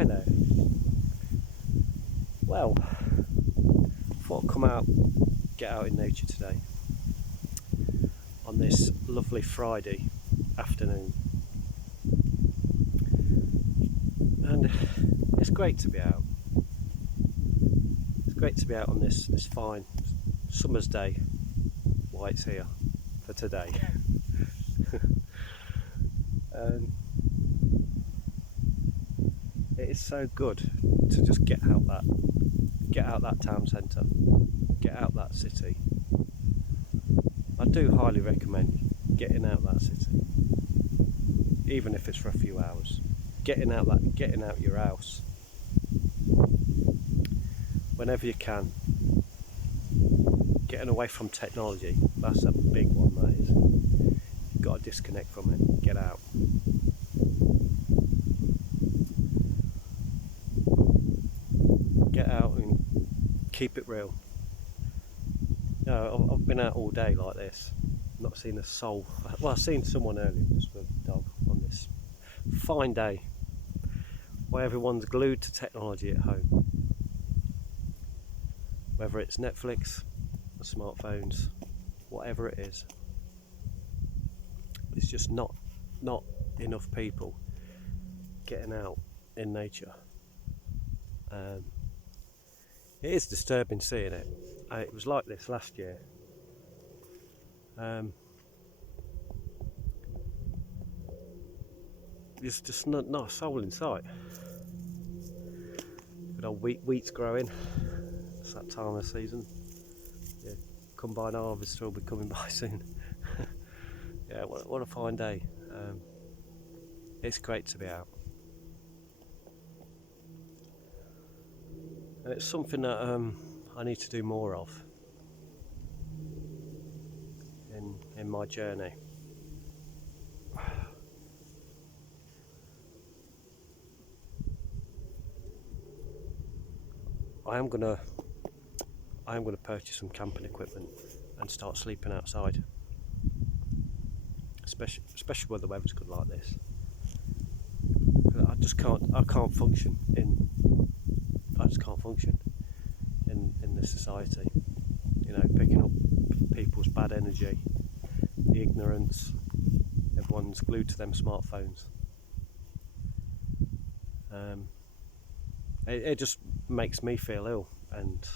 Hi there. Well, thought I'd come out, get out in nature today on this lovely Friday afternoon, and it's great to be out. It's great to be out on this fine summer's day. Why it's here for today. It is so good to just get out that town centre, get out that city. I do highly recommend getting out that city, even if it's for a few hours. Getting out your house whenever you can. Getting away from technology, that's a big one, that is. You've got to disconnect from it, get out. Get out and keep it real. No, I've been out all day like this, not seen a soul. Well, I've seen someone earlier just with a dog on this fine day where everyone's glued to technology at home. Whether it's Netflix, or smartphones, whatever it is. It's just not enough people getting out in nature. It is disturbing seeing it. It was like this last year. There's just not a soul in sight. Good old wheat's growing. It's that time of the season. Yeah, combine harvest will be coming by soon. Yeah, what a fine day. It's great to be out. And it's something that I need to do more of in my journey. I am gonna purchase some camping equipment and start sleeping outside, especially when the weather's good like this. I can't function in this society. You know, picking up people's bad energy, the ignorance. Everyone's glued to them smartphones. It just makes me feel ill, and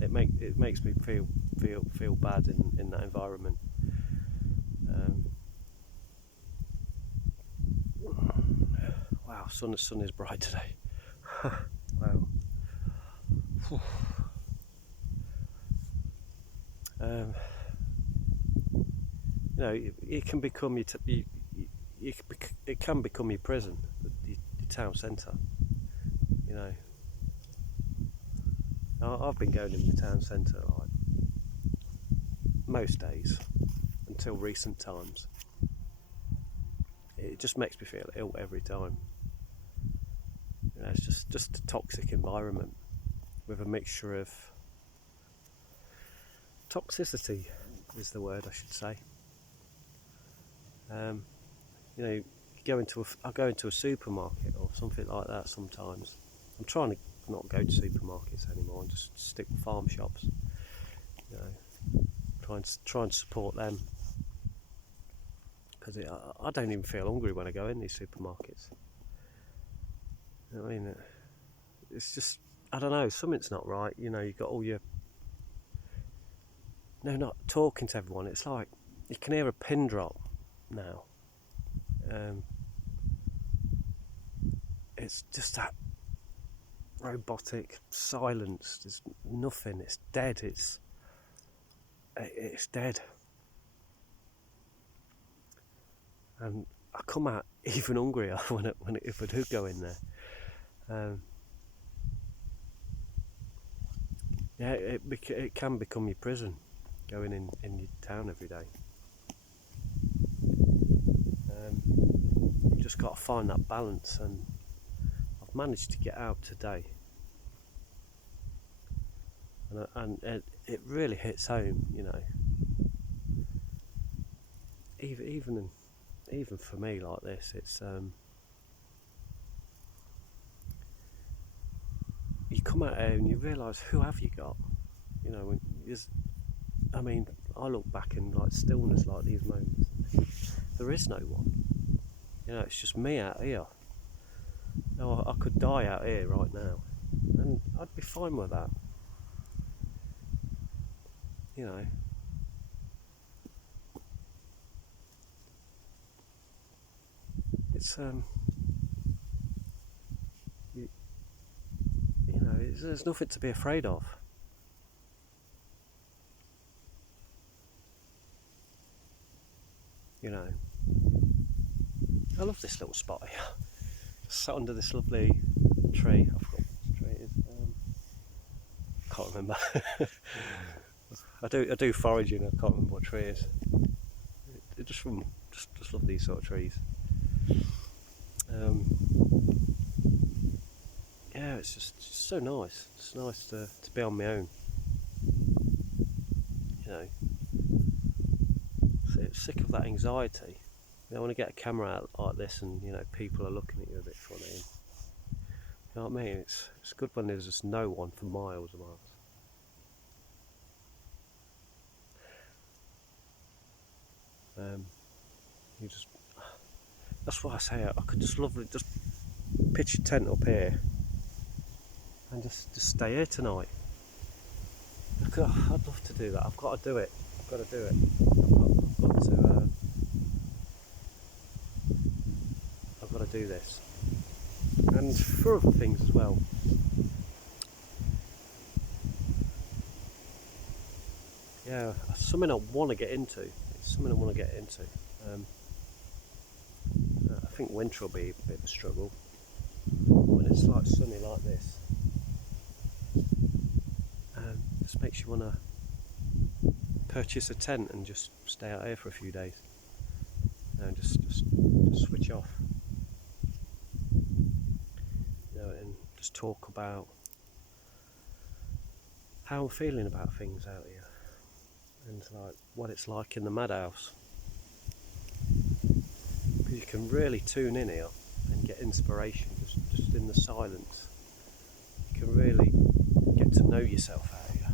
it makes me feel bad in that environment. Wow, sun is bright today. Wow. You know, it can become it can become your prison, your town centre. You know, I've been going in the town centre like most days until recent times. It just makes me feel ill every time. You know, it's just a toxic environment with a mixture of toxicity is the word I should say. You know, I go into a supermarket or something like that sometimes. I'm trying to not go to supermarkets anymore and just stick with farm shops. You know, try and support them, because I don't even feel hungry when I go in these supermarkets. You know what I mean? It's just, I don't know, something's not right. You know, you've got all your... No, not talking to everyone. It's like you can hear a pin drop now. It's just that robotic silence. There's nothing. It's dead. It's dead. And I come out even hungrier if I do go in there. Yeah, it can become your prison, going in your town every day. You just got to find that balance, and I've managed to get out today, and it really hits home. You know, even for me like this, it's you come out here and you realise, who have you got? You know, when I mean, I look back in like stillness like these moments. There is no one. You know, it's just me out here. Now, I could die out here right now, and I'd be fine with that. You know. It's you know, there's nothing to be afraid of. You know, I love this little spot here. Just sat under this lovely tree. I forgot what tree it is. Can't remember. I do foraging. I can't remember what tree it is. Just love these sort of trees. Yeah, it's just so nice. It's nice to be on my own. You know, sick of that anxiety. You know, when I get a camera out like this, and you know, people are looking at you a bit funny. And, you know what I mean? It's good when there's just no one for miles and miles. You just. That's why I say I could just lovely just pitch a tent up here and just stay here tonight. I'd love to do that. I've got to do it. I've got to do it. I've got to do this. And for other things as well. Yeah, it's something I want to get into. I think winter will be a bit of a struggle when it's like sunny like this. Just makes you want to purchase a tent and just stay out here for a few days and just switch off. You know, and just talk about how I'm feeling about things out here and like what it's like in the madhouse. Because you can really tune in here and get inspiration just in the silence. You can really get to know yourself out here.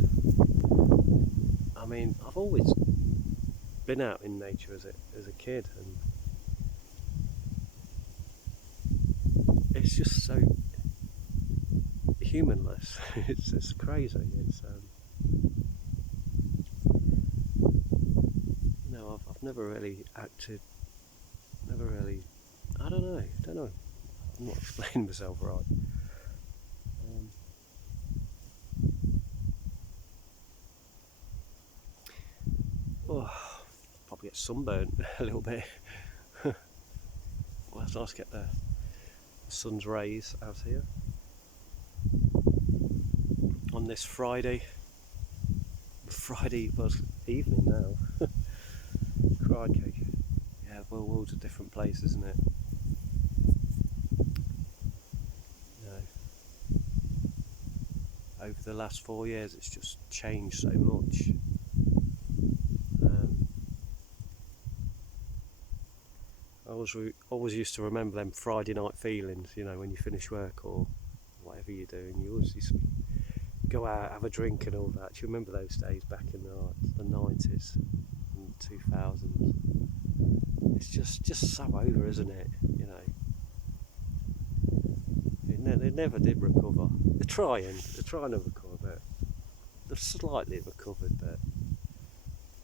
I mean, I've always been out in nature as a kid, and it's just so humanless. It's crazy. It's you know, I've never really acted. Never really. I don't know. I'm not explaining myself right. Probably get sunburnt a little bit. Well, it's nice to get the sun's rays out here on this Friday. Well, it's evening now. Crikey. Yeah, well, world's a different place, isn't it? You know, over the last 4 years, it's just changed so much. I always used to remember them Friday night feelings, you know, when you finish work or whatever you do, and you always used to go out, have a drink and all that. Do you remember those days back in the 90s and 2000s? It's just so over, isn't it? You know, they never did recover. They're trying to recover, but they've slightly recovered, but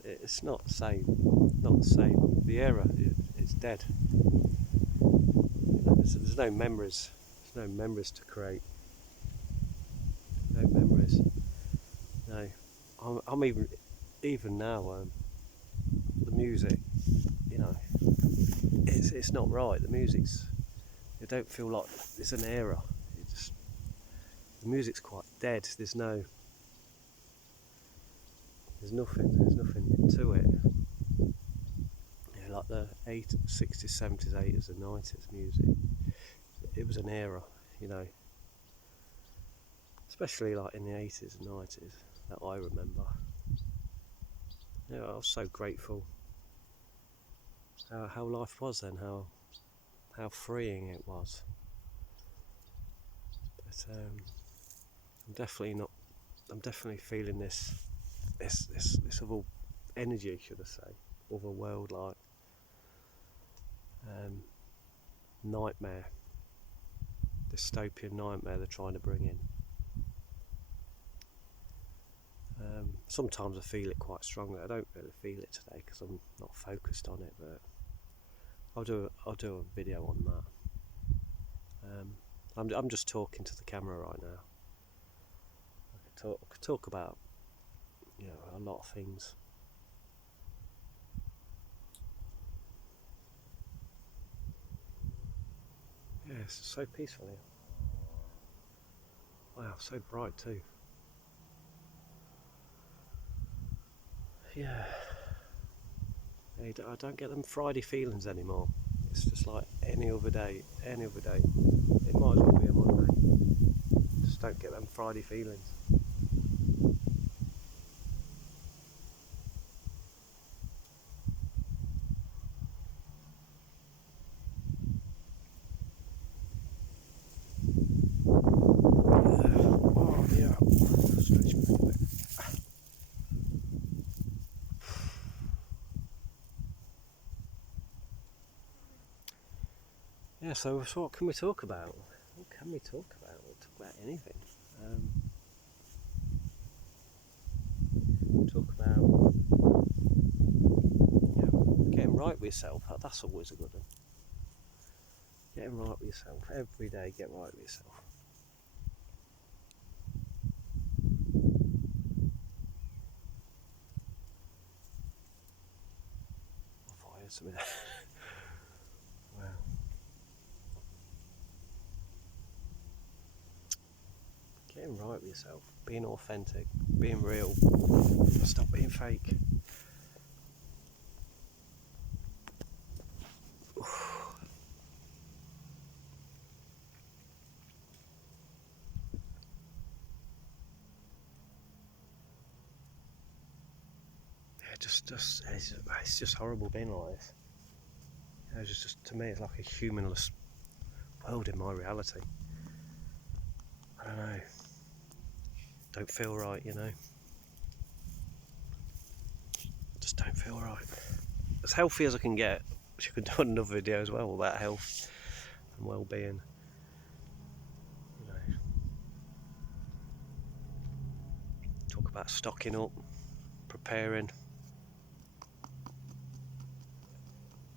it's not the same. Not the same. The era is dead. You know, there's no memories. There's no memories to create. No memories. No. I'm even now. The music, you know, it's not right. The music's. You don't feel like it's an era. The music's quite dead. There's nothing to it. You know, like the 60s, 70s, 80s and 90s music. It was an era, you know. Especially like in the 80s and 90s that I remember. You know, I was so grateful how life was then, how freeing it was. But I'm definitely not. I'm definitely feeling this other energy, should I say, other world like nightmare, dystopian nightmare they're trying to bring in. Sometimes I feel it quite strongly. I don't really feel it today because I'm not focused on it, but I'll do a video on that. I'm just talking to the camera right now. I could talk about, you know, a lot of things. Yeah, it's so peaceful here. Wow, so bright too. Yeah. I don't get them Friday feelings anymore. It's just like any other day, any other day. It might as well be a Monday. Just don't get them Friday feelings. Oh yeah, stretch back a bit. Yeah, so what can we talk about? What can we talk about? We'll talk about anything. Talk about, you know, getting right with yourself. That's always a good one. Getting right with yourself. Every day, get right with yourself. I thought I heard something. Wow. Getting right with yourself. Being authentic. Being real. Stop being fake. It's just horrible being like this. It's just to me, it's like a humanless world in my reality. I don't know. Don't feel right, you know. Just don't feel right. As healthy as I can get, which I could do another video as well about health and well-being. You know, talk about stocking up, preparing.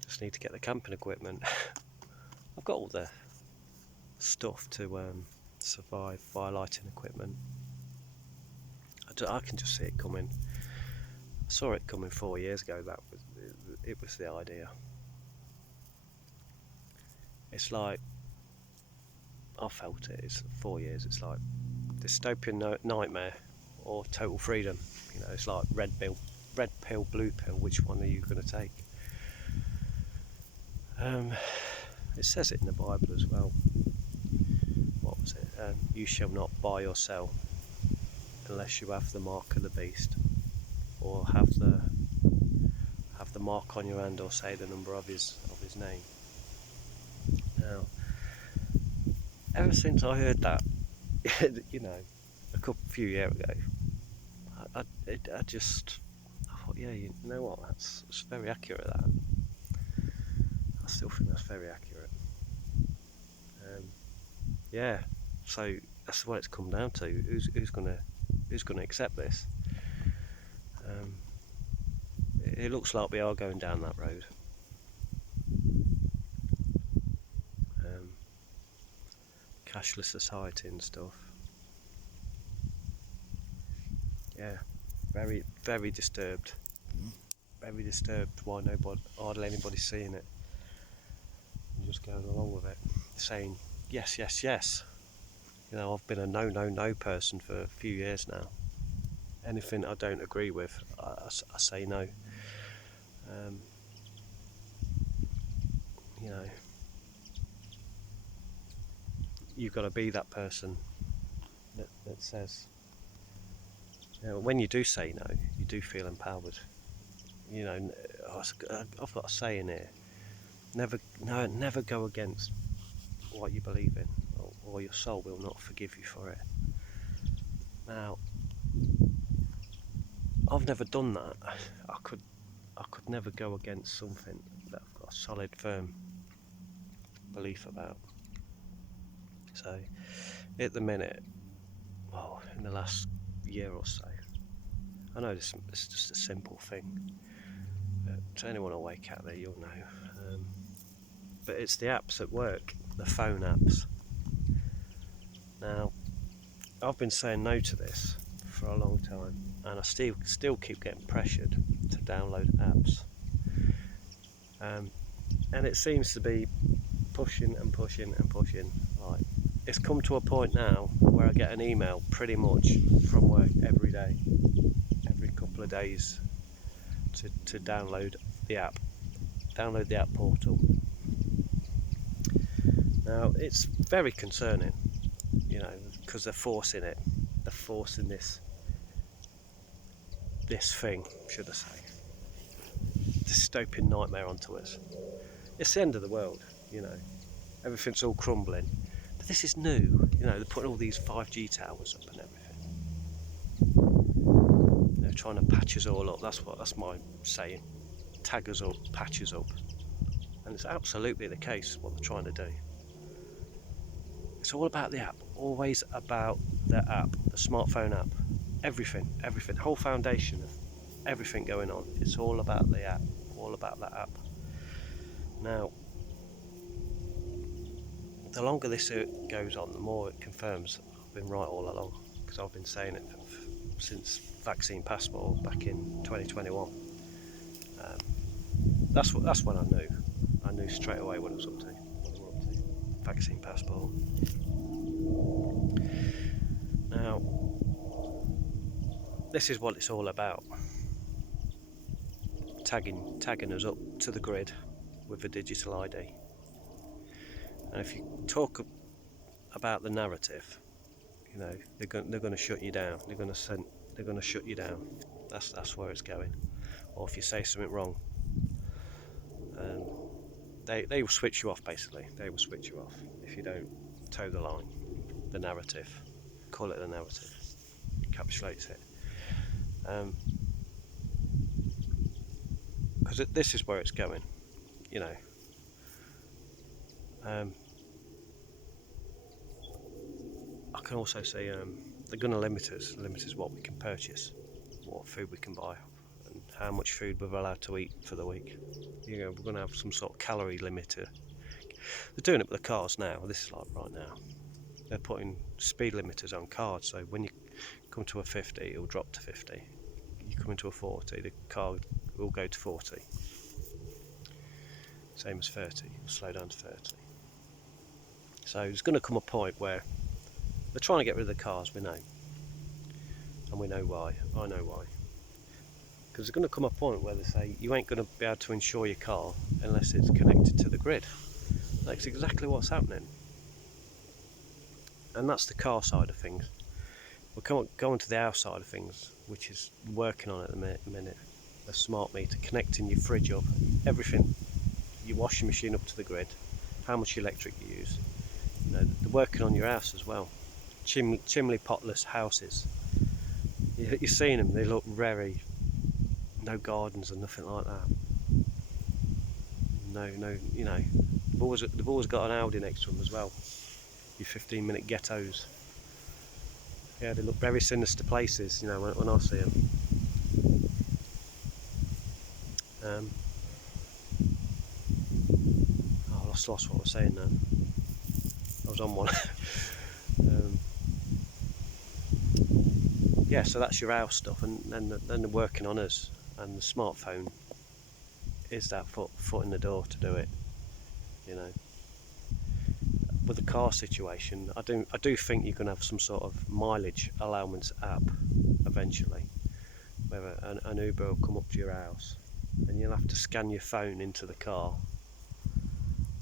Just need to get the camping equipment. I've got all the stuff to survive, fire lighting equipment. I can just see it coming. I saw it coming 4 years ago. It was the idea. It's like I felt it. It's 4 years. It's like dystopian nightmare or total freedom. You know, it's like red pill, blue pill. Which one are you going to take? It says it in the Bible as well. What was it? You shall not buy or sell unless you have the mark of the beast, or have the mark on your hand, or say the number of his name. Now, ever since I heard that, you know, a few years ago, I thought, yeah, you know what? That's very accurate. That I still think that's very accurate. Yeah. So that's what it's come down to. Who's gonna accept this? It looks like we are going down that road. Cashless society and stuff. Yeah, very, very disturbed. Very disturbed why hardly anybody's seeing it. And just going along with it, saying yes, yes, yes. You know, I've been a no person for a few years now. Anything I don't agree with, I say no. You know, you've got to be that person that says, you know, when you do say no, you do feel empowered. You know, I've got a saying here: never go against what you believe in, or your soul will not forgive you for it. Now, I've never done that. I could never go against something that I've got a solid, firm belief about. So, at the minute, well, in the last year or so, I know it's just a simple thing, but to anyone awake out there, you'll know. But it's the apps at work, the phone apps. Now, I've been saying no to this for a long time, and I still keep getting pressured to download apps. And it seems to be pushing and pushing and pushing. Like, it's come to a point now where I get an email pretty much from work every day, every couple of days, to download the app portal. Now, it's very concerning, because they're forcing this thing, should I say, dystopian nightmare onto us. It's the end of the world, everything's all crumbling. But this is new, they're putting all these 5G towers up and everything. They're trying to patch us all up. That's my saying. Tag us up, patch us up. And it's absolutely the case what they're trying to do. It's all about the app, always about the app, the smartphone app. Everything, whole foundation of everything going on. It's all about the app, all about that app. Now, the longer this goes on, the more it confirms I've been right all along, because I've been saying it since Vaccine Passport back in 2021. That's when I knew. I knew straight away what it was up to. Vaccine Passport. Now, this is what it's all about. Tagging us up to the grid with a digital ID. And if you talk about the narrative, they're going to shut you down. They're going to shut you down. That's where it's going. Or if you say something wrong, they will switch you off. Basically, they will switch you off if you don't toe the line. The narrative, call it the narrative, encapsulates it. Because this is where it's going. I can also say they're going to limit us what we can purchase, what food we can buy, and how much food we're allowed to eat for the week. We're going to have some sort of calorie limiter. They're doing it with the cars now. This is like right now. They're putting speed limiters on cars, so when you come to a 50, it'll drop to 50. You come into a 40, the car will go to 40. Same as 30, it'll slow down to 30. So there's going to come a point where they're trying to get rid of the cars, we know. And we know why. I know why. Because there's going to come a point where they say you ain't going to be able to insure your car unless it's connected to the grid. That's exactly what's happening. And that's the car side of things. We'll go on to the house side of things, which is working on at the minute. A smart meter, connecting your fridge up, everything, your washing machine up to the grid, how much electric you use. They're working on your house as well. Chimney potless houses. You're seeing them, they look very, no gardens and nothing like that. No, they've always got an Audi next to them as well. Your 15-minute ghettos. Yeah, they look very sinister places, when I see them. I lost what I was saying now. I was on one. Yeah, so that's your house stuff, and then they're working on us, and the smartphone is that foot in the door to do it. With the car situation, I do think you're going to have some sort of mileage allowance app eventually, where an Uber will come up to your house, and you'll have to scan your phone into the car,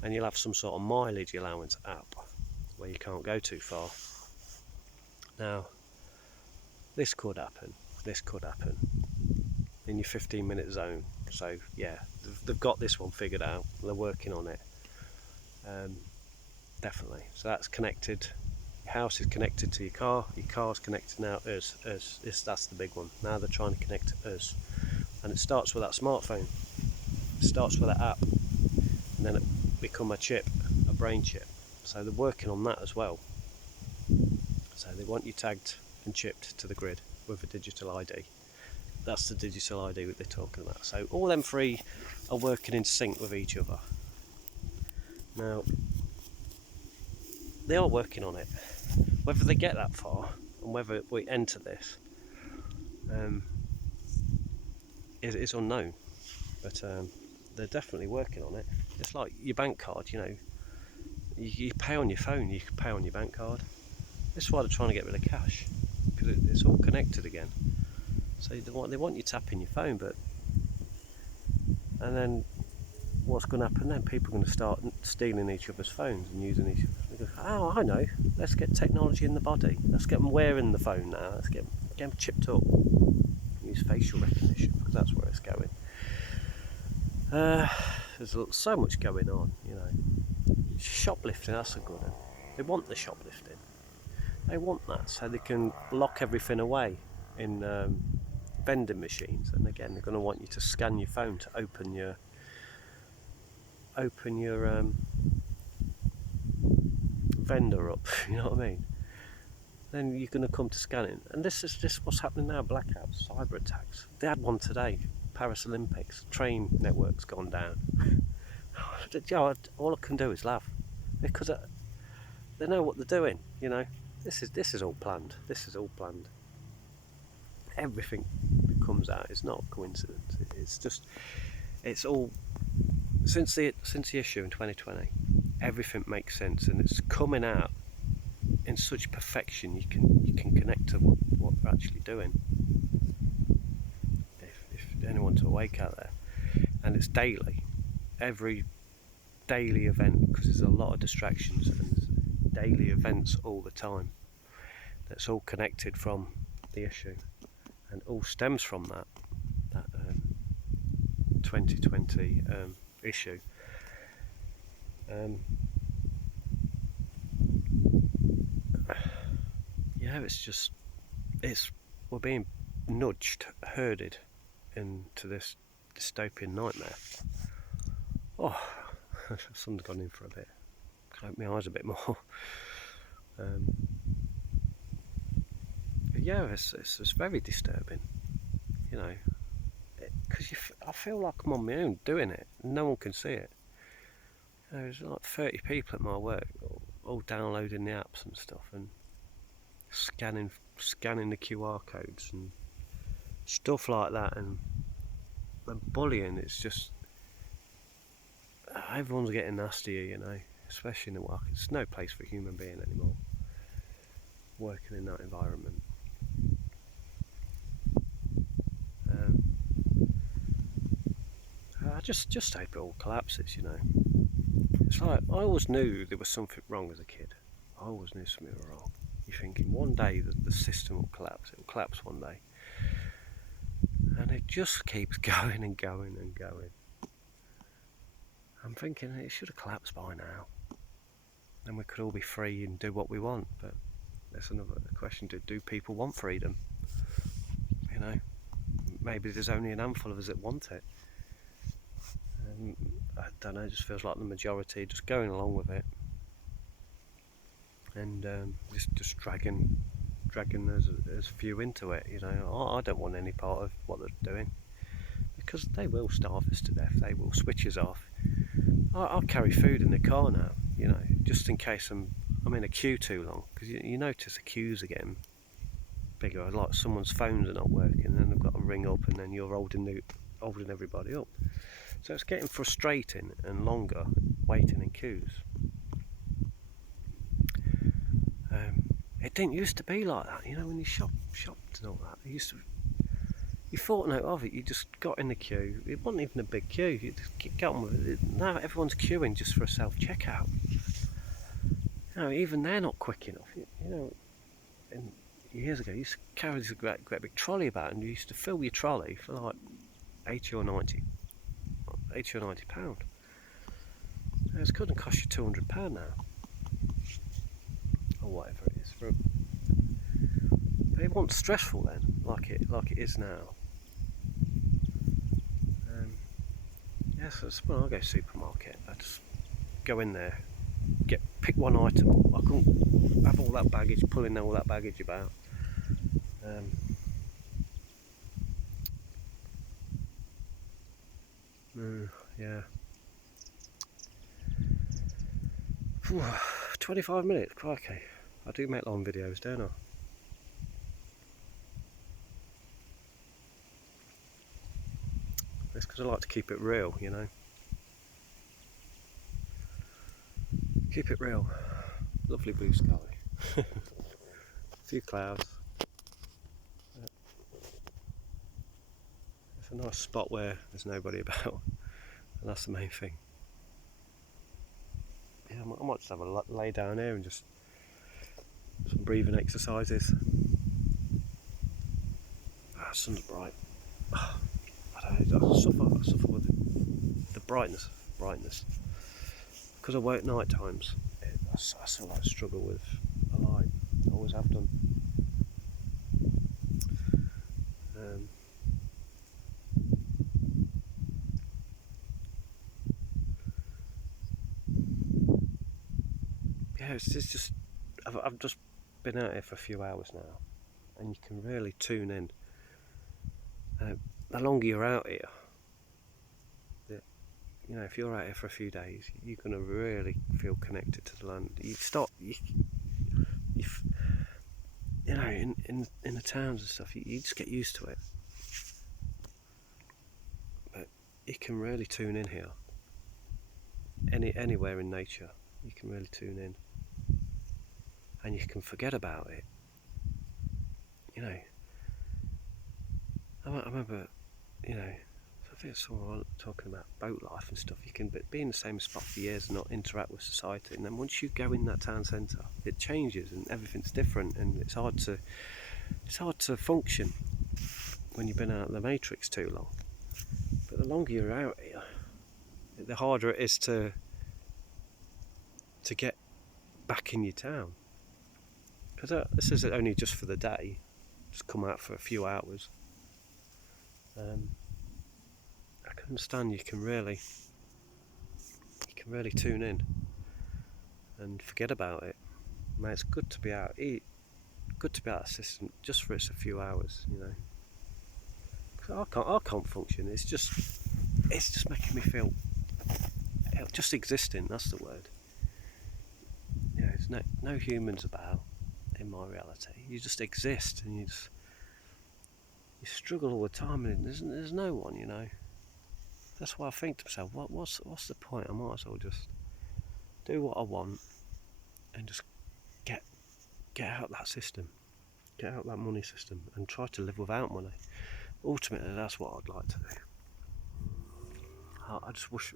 and you'll have some sort of mileage allowance app where you can't go too far. Now, this could happen in your 15-minute zone. So yeah, they've got this one figured out. They're working on it. Definitely. So that's connected Your house is connected to your car's connected now to us. That's the big one. Now they're trying to connect to us. And it starts with that smartphone. It starts with that app. And then it become a chip, a brain chip. So they're working on that as well. So they want you tagged and chipped to the grid with a digital ID. That's the digital ID that they're talking about. So all them three are working in sync with each other. Now, they are working on it. Whether they get that far and whether we enter this is unknown. But they're definitely working on it. It's like your bank card, you know. You pay on your phone, you can pay on your bank card. This is why they're trying to get rid of cash, because it's all connected again. So they want you tapping your phone, and then what's going to happen then? People are going to start stealing each other's phones and using each other's. Oh, I know. Let's get technology in the body. Let's get them wearing the phone now. Let's get them chipped up. Use facial recognition, because that's where it's going. There's so much going on, you know. Shoplifting, that's a good one. They want the shoplifting. They want that so they can lock everything away in vending machines. And again, they're going to want you to scan your phone to open your vendor up. You know what I mean? Then you're going to come to scanning, and this is what's happening now. Blackouts, cyber attacks. They had one today. Paris Olympics. Train network's gone down. All I can do is laugh, because they know what they're doing. You know, this is all planned. This is all planned. Everything that comes out is not a coincidence. It's all since the issue in 2020. Everything makes sense, and it's coming out in such perfection. You can connect to what they're actually doing. If anyone's awake out there, and it's daily, every daily event, because there's a lot of distractions and there's daily events all the time. That's all connected from the issue, and all stems from that 2020 issue. Yeah, we're being herded into this dystopian nightmare. Oh, sun's gone in for a bit. Open my eyes a bit more. Yeah, it's very disturbing, you know, because I feel like I'm on my own doing it. No one can see it. You know, there's like 30 people at my work, all downloading the apps and stuff, and scanning the QR codes and stuff like that, and bullying. It's just everyone's getting nastier, you know, especially in the work. It's no place for a human being anymore working in that environment. I just hope it all collapses, you know. It's like, I always knew there was something wrong as a kid. I always knew something was wrong. You're thinking one day the system will collapse. It will collapse one day. And it just keeps going and going and going. I'm thinking it should have collapsed by now. And we could all be free and do what we want. But there's another question. Do people want freedom? You know, maybe there's only an handful of us that want it. I don't know, it just feels like the majority just going along with it, and just dragging as few into it. You know, I don't want any part of what they're doing, because they will starve us to death. They will switch us off. I'll carry food in the car now, you know, just in case I'm in a queue too long, because you notice the queues are getting bigger. Like someone's phones are not working, and then they've got to ring up, and then you're holding everybody up. So it's getting frustrating and longer waiting in queues. It didn't used to be like that, you know, when you shopped and all that. You thought no of it, you just got in the queue. It wasn't even a big queue, you just get on with it. Now everyone's queuing just for a self-checkout. You know, even they're not quick enough. You know, years ago you used to carry this great big trolley about, and you used to fill your trolley for like 80 or 90 £90. It's going to cost you £200 now. I or whatever it is. But it wasn't stressful then, like it is now. Yeah, so when I go to the supermarket, I just go in there, pick one item. I couldn't have all that baggage, pulling all that baggage about. Yeah. 25 minutes, crikey. I do make long videos, don't I? It's because I like to keep it real, you know. Keep it real. Lovely blue sky. A few clouds. It's a nice spot where there's nobody about, and that's the main thing. Yeah, I might just have a lay down here and just some breathing exercises. Sun's bright. I don't know, I suffer with the brightness. Because I work night times, I sort of struggle with a light. I always have done. Yeah, it's just I've just been out here for a few hours now, and you can really tune in. The longer you're out here, you know, if you're out here for a few days, you're going to really feel connected to the land. You know, in the towns and stuff, you just get used to it. But you can really tune in here. Anywhere in nature, you can really tune in, and you can forget about it. You know, I remember, you know, I think it's someone talking about boat life and stuff. You can be in the same spot for years and not interact with society, and then once you go in that town centre, it changes and everything's different, and it's hard to function when you've been out of the matrix too long. But the longer you're out here, the harder it is to get back in your town. Because this is only just for the day, just come out for a few hours. I can understand you can really tune in and forget about it. Man, it's good to be out. Good to be out of the system just for it's a few hours, you know. Cause I can't function. It's just making me feel. Just existing. That's the word. You know, there's no humans about in my reality. You just exist, and you struggle all the time, and there's no one, you know. That's why I think to myself, what's the point? I might as well just do what I want and just get out that system, get out that money system, and try to live without money. Ultimately, that's what I'd like to do. I just wish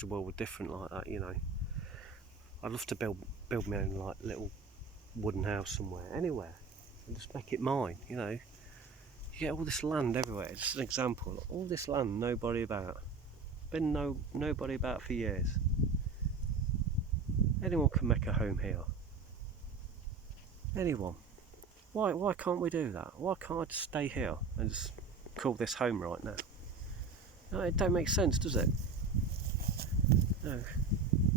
the world were different like that, you know. I'd love to build my own like little wooden house somewhere, anywhere, and just make it mine, you know. You get all this land everywhere. Just an example. All this land, nobody about. Been nobody about for years. Anyone can make a home here. Anyone. Why can't we do that? Why can't I just stay here and just call this home right now? No, it don't make sense, does it? No.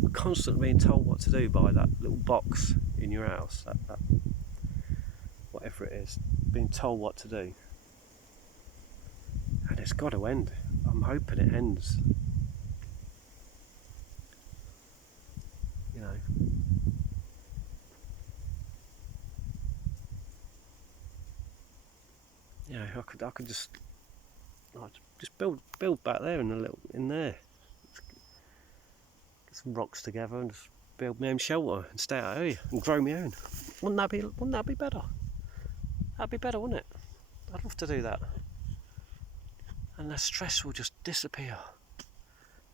We're constantly being told what to do by that little box in your house. That whatever it is, being told what to do. And it's got to end. I'm hoping it ends. You know. Yeah, I could just build back there in there. Get some rocks together and just build my own shelter and stay out here and grow my own. Wouldn't that be better? That'd be better, wouldn't it? I'd love to do that. And the stress will just disappear.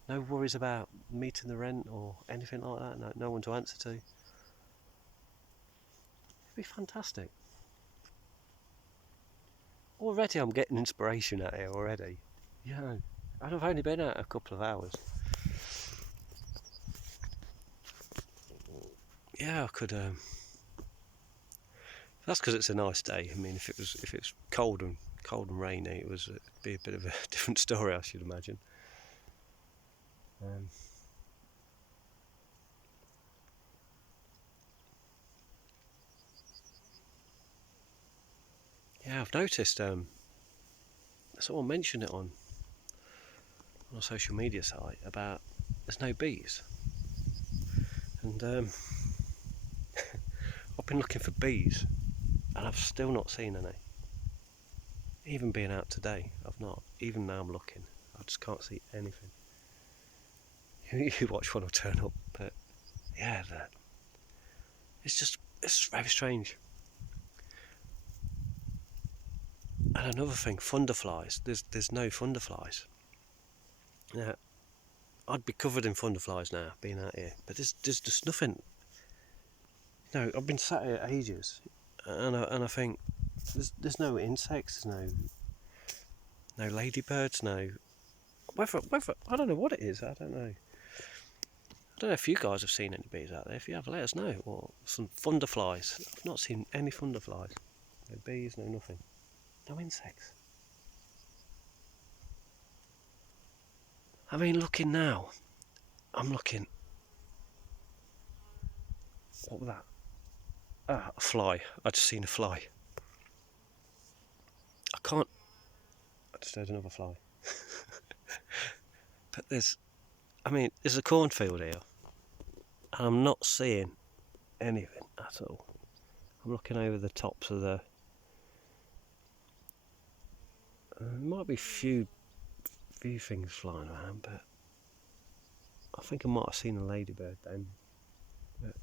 No worries about meeting the rent or anything like that. No one to answer to. It'd be fantastic. Already I'm getting inspiration out here already. Yeah. And I've only been out a couple of hours. Yeah, I could That's because it's a nice day. I mean, if it was cold and rainy, it'd be a bit of a different story, I should imagine. Yeah, I've noticed. Someone mentioned it on a social media site about there's no bees, and I've been looking for bees, and I've still not seen any. Even being out today, I've not. Even now I'm looking, I just can't see anything. You watch one will turn up, but yeah, it's very strange. And another thing, thunderflies. There's no thunderflies. Yeah, I'd be covered in thunderflies now, being out here, but there's just nothing. No, I've been sat here ages, and I think there's no insects, there's no ladybirds, no whether I don't know what it is. I don't know. I don't know if you guys have seen any bees out there. If you have, let us know. Or some thunderflies. I've not seen any thunderflies. No bees, no nothing. No insects. I mean, looking now, I'm looking. What was that? Ah, a fly. I just seen a fly. I can't. I just heard another fly. But there's a cornfield here, and I'm not seeing anything at all. I'm looking over the tops of the. There might be few things flying around, but I think I might have seen a ladybird then. But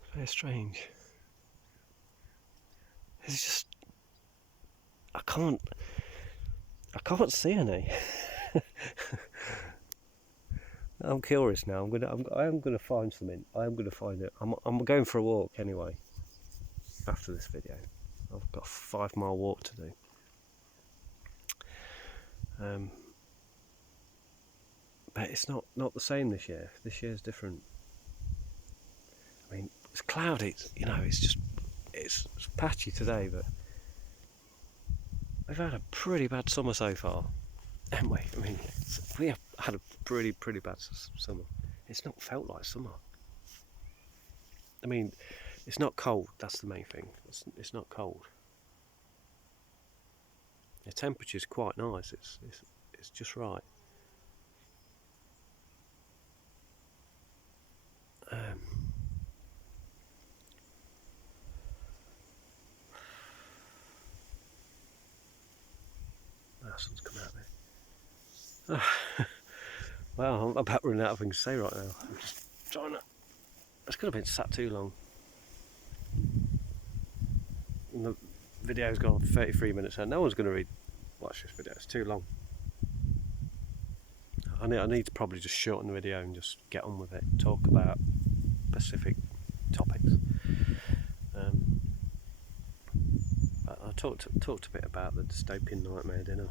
it's very strange. It's just I can't see any. I'm curious now. I am gonna find something. I am gonna find it. I'm going for a walk anyway. After this video, I've got a 5-mile walk to do. But it's not the same this year. This year's different. I mean, it's cloudy. It's patchy today, but we've had a pretty bad summer so far, haven't we? I mean, we have had a pretty bad summer. It's not felt like summer. I mean, it's not cold. That's the main thing. It's not cold. The temperature's quite nice. It's just right. Sun's come out there. Well, I'm about running out of things to say right now. I'm just trying to. It's could have been sat too long. And the video's gone 33 minutes, and no one's going to watch this video. It's too long. I need to probably just shorten the video and just get on with it. Talk about specific topics. I talked a bit about the dystopian nightmare dinner.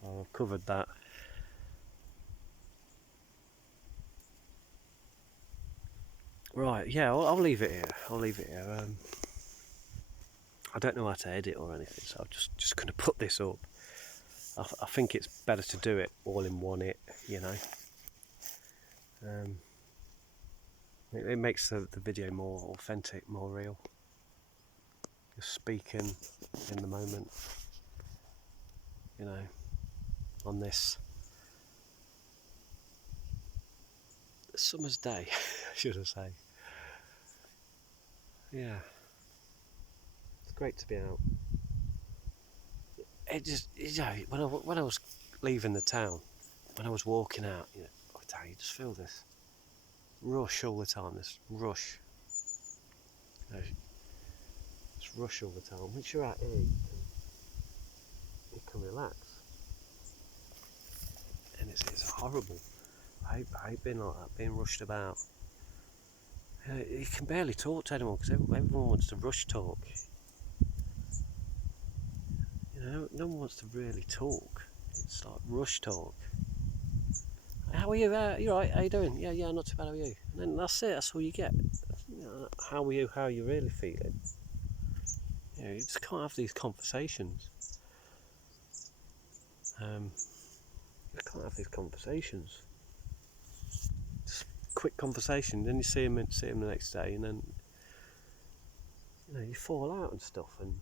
So I've covered that. Right, yeah, I'll leave it here. I don't know how to edit or anything, so I'm just going to put this up. I think it's better to do it all in one hit, you know. It makes the video more authentic, more real. Just speaking in the moment, you know, on this summer's day, should I say. Yeah, it's great to be out. It just, you know, when I was leaving the town, when I was walking out, you just feel this rush all the time, this rush. This rush all the time. Once you're out here, you can relax. And it's horrible. I hate being like that, being rushed about. You can barely talk to anyone because everyone wants to rush talk. You know, no one wants to really talk. It's like rush talk. How are you? You alright? How you doing? Yeah, not too bad. How are you? And then that's it. That's all you get. how are you? How are you really feeling? You just can't have these conversations. You can't have these conversations. Just quick conversation, then you see him the next day, and then you fall out and stuff, and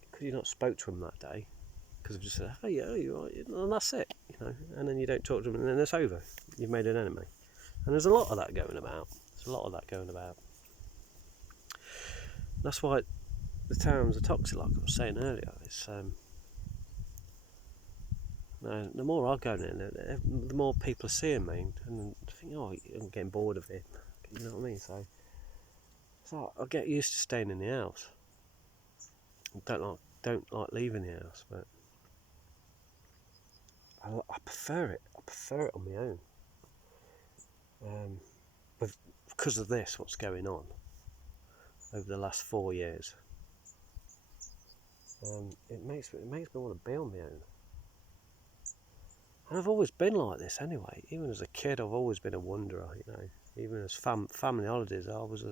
because you not spoke to him that day, because of just said, "Hey, yeah, you right?" And that's it, and then you don't talk to him, and then it's over. You've made an enemy, and there's a lot of that going about. That's why the towns are toxic, like I was saying earlier. It's the more I go in, the more people are seeing me, and I think, I'm getting bored of it. You know what I mean? So I get used to staying in the house. I don't like leaving the house, but I prefer it. I prefer it on my own. Because of what's going on over the last 4 years, it makes me want to be on my own. And I've always been like this anyway. Even as a kid, I've always been a wanderer. Even as family holidays, there was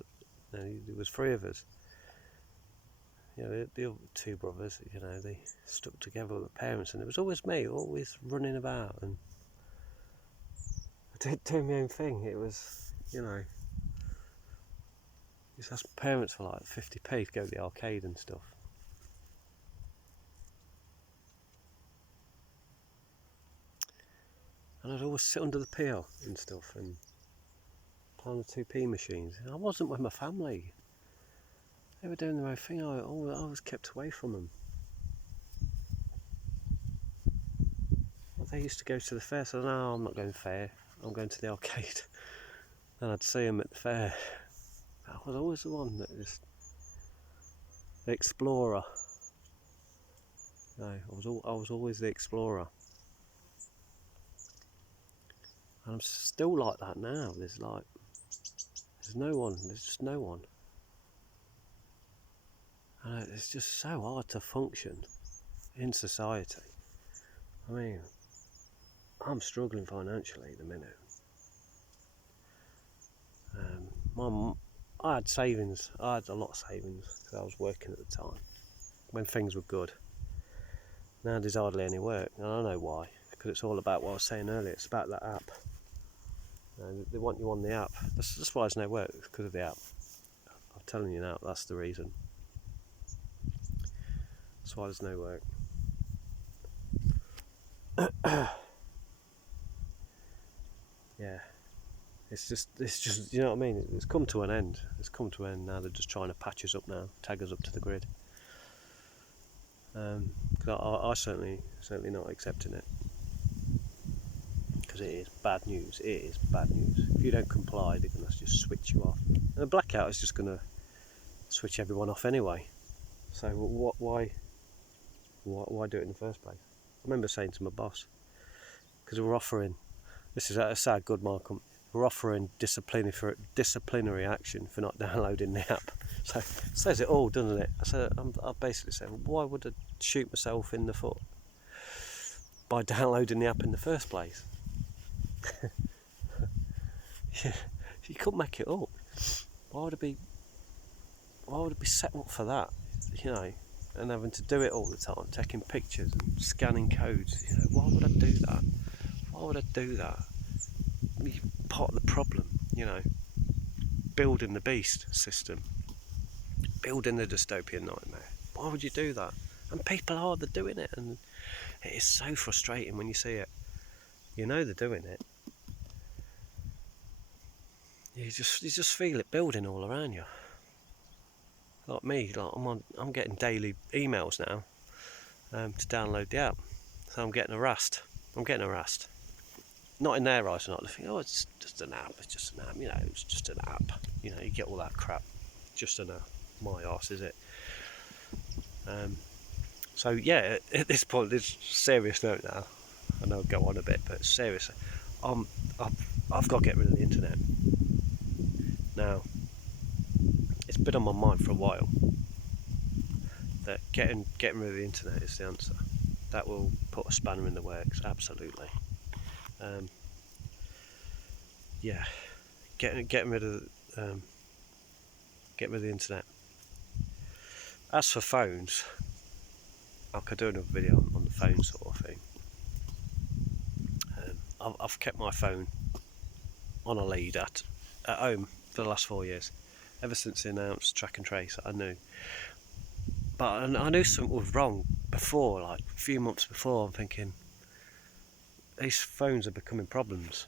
3 of us. The other 2 brothers, they stuck together with their parents, and it was always me, always running about and doing my own thing. It was, just ask my parents for like 50p to go to the arcade and stuff. And I'd always sit under the pier and stuff and play on the 2p machines. I wasn't with my family. They were doing their own thing. I was kept away from them. They used to go to the fair, so no, I'm not going fair. I'm going to the arcade. And I'd see them at the fair. I was always the one that was the explorer. I was always the explorer. And I'm still like that now. There's no one. There's just no one. And it's just so hard to function in society. I mean, I'm struggling financially at the minute. I had savings. I had a lot of savings because I was working at the time when things were good. Now there's hardly any work, and I know why. Because it's all about what I was saying earlier. It's about that app. They want you on the app. That's why there's no work. It's because of the app. I'm telling you now. That's the reason. That's why there's no work. Yeah. It's just, you know what I mean? It's come to an end. It's come to an end now. They're just trying to patch us up now, tag us up to the grid. I certainly not accepting it, because it is bad news. It is bad news. If you don't comply, they're going to just switch you off. And the blackout is just going to switch everyone off anyway. So why do it in the first place? I remember saying to my boss, because we're offering, this is a sad good mark, we're offering disciplinary action for not downloading the app. So it says it all, doesn't it? I basically said, why would I shoot myself in the foot by downloading the app in the first place? Yeah, you couldn't make it up. Why would it be set up for that? And having to do it all the time, taking pictures and scanning codes. Why would I do that? Why would I do that? Part of the problem, building the beast system, building the dystopian nightmare. Why would you do that? And people are, they're doing it, and it is so frustrating when you see it. They're doing it. You just feel it building all around you. Like me, I'm getting daily emails now to download the app, so I'm getting harassed. Not in their eyes, not. They think, it's just an app. It's just an app. It's just an app. You get all that crap. Just an app. My arse, is it? So yeah, at this point, this serious note now. I know I'll go on a bit, but seriously, I've got to get rid of the internet. Now, it's been on my mind for a while that getting rid of the internet is the answer. That will put a spanner in the works, absolutely. Yeah, getting rid of get rid of the internet. As for phones, I could do another video on the phone sort of thing. I've kept my phone on a lead at home for the last 4 years, ever since they announced track and trace. I knew, but I knew something was wrong before, like a few months before. I'm thinking these phones are becoming problems,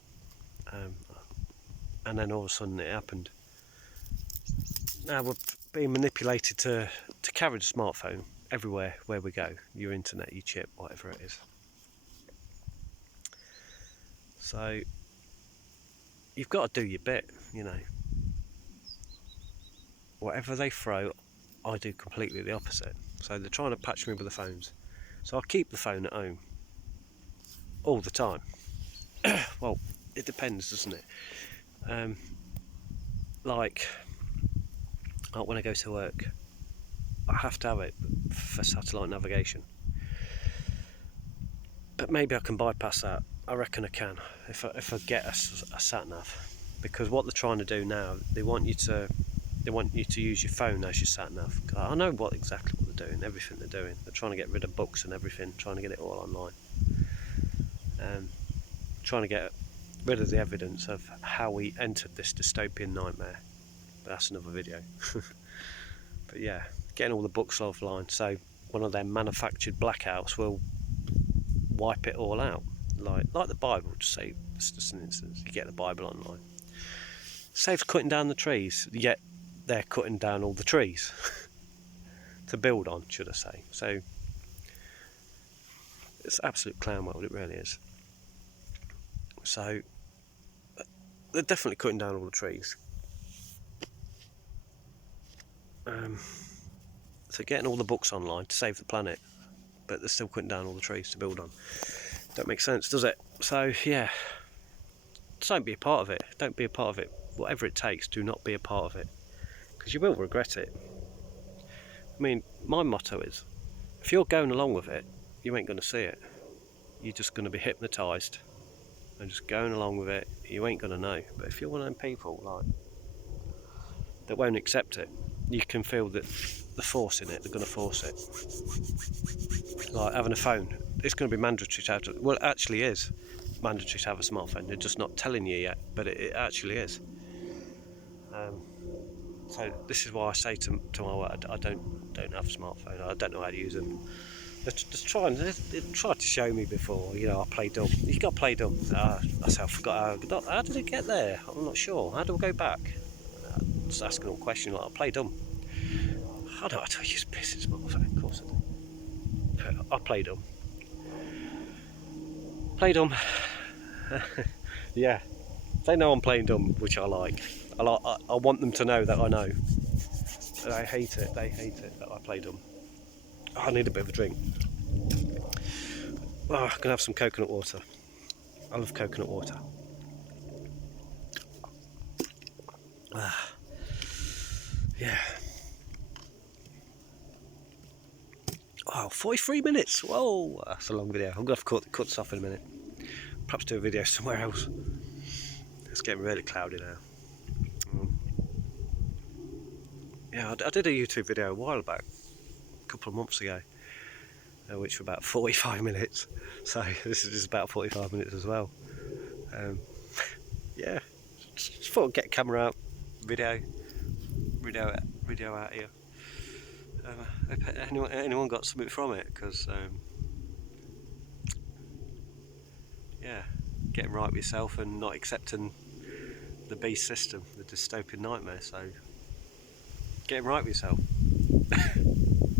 and then all of a sudden it happened. Now we're being manipulated to carry the smartphone everywhere where we go, your internet, your chip, whatever it is. So you've got to do your bit, you know. Whatever they throw, I do completely the opposite. So they're trying to patch me with the phones. So I keep the phone at home all the time. Well, it depends, doesn't it? Like when I go to work, I have to have it for satellite navigation. But maybe I can bypass that. I reckon I can if I get a sat nav, because what they're trying to do now, they want you to use your phone as your sat nav. I know exactly what they're doing, everything they're doing. They're trying to get rid of books and everything, trying to get it all online, trying to get rid of the evidence of how we entered this dystopian nightmare. But that's another video. But yeah, getting all the books offline, so one of their manufactured blackouts will wipe it all out, like the Bible. Just say, just an instance, you get the Bible online. Saves cutting down the trees, yet they're cutting down all the trees to build on, should I say. So it's absolute clown world, it really is. So they're definitely cutting down all the trees. So getting all the books online to save the planet, but they're still cutting down all the trees to build on. Don't make sense, does it? So yeah, just don't be a part of it. Don't be a part of it. Whatever it takes, do not be a part of it, because you will regret it. I mean, my motto is, if you're going along with it, you ain't going to see it. You're just going to be hypnotised and just going along with it. You ain't going to know. But if you're one of them people that won't accept it, you can feel that the force in it. They're going to force it. Like having a phone, it's going to be mandatory to have it. Well, it actually is mandatory to have a smartphone. They're just not telling you yet, but it actually is. So this is why I say to my wife, I don't have a smartphone. I don't know how to use them. They tried to show me before. You know, I play dumb. You got to play dumb. I forgot how did it get there? I'm not sure. How do I go back? Just asking all questions like I play dumb. I don't know how to use piss in smartphone. Of course I do. I play dumb. Play dumb. Yeah, they know I'm playing dumb, which I like. I want them to know that I know. They hate it. They hate it that I play dumb. I need a bit of a drink. Oh, I'm gonna have some coconut water. I love coconut water. Yeah. Oh, 43 minutes. Whoa, that's a long video. I'm gonna have to cut this off in a minute. Perhaps do a video somewhere else. It's getting really cloudy now. Yeah, I did a YouTube video a while back, a couple of months ago, which were about 45 minutes. So this is just about 45 minutes as well. Yeah, just thought I'd get a camera out, video out here. Hope anyone got something from it, because yeah, getting right with yourself and not accepting the beast system, the dystopian nightmare. So getting right with yourself.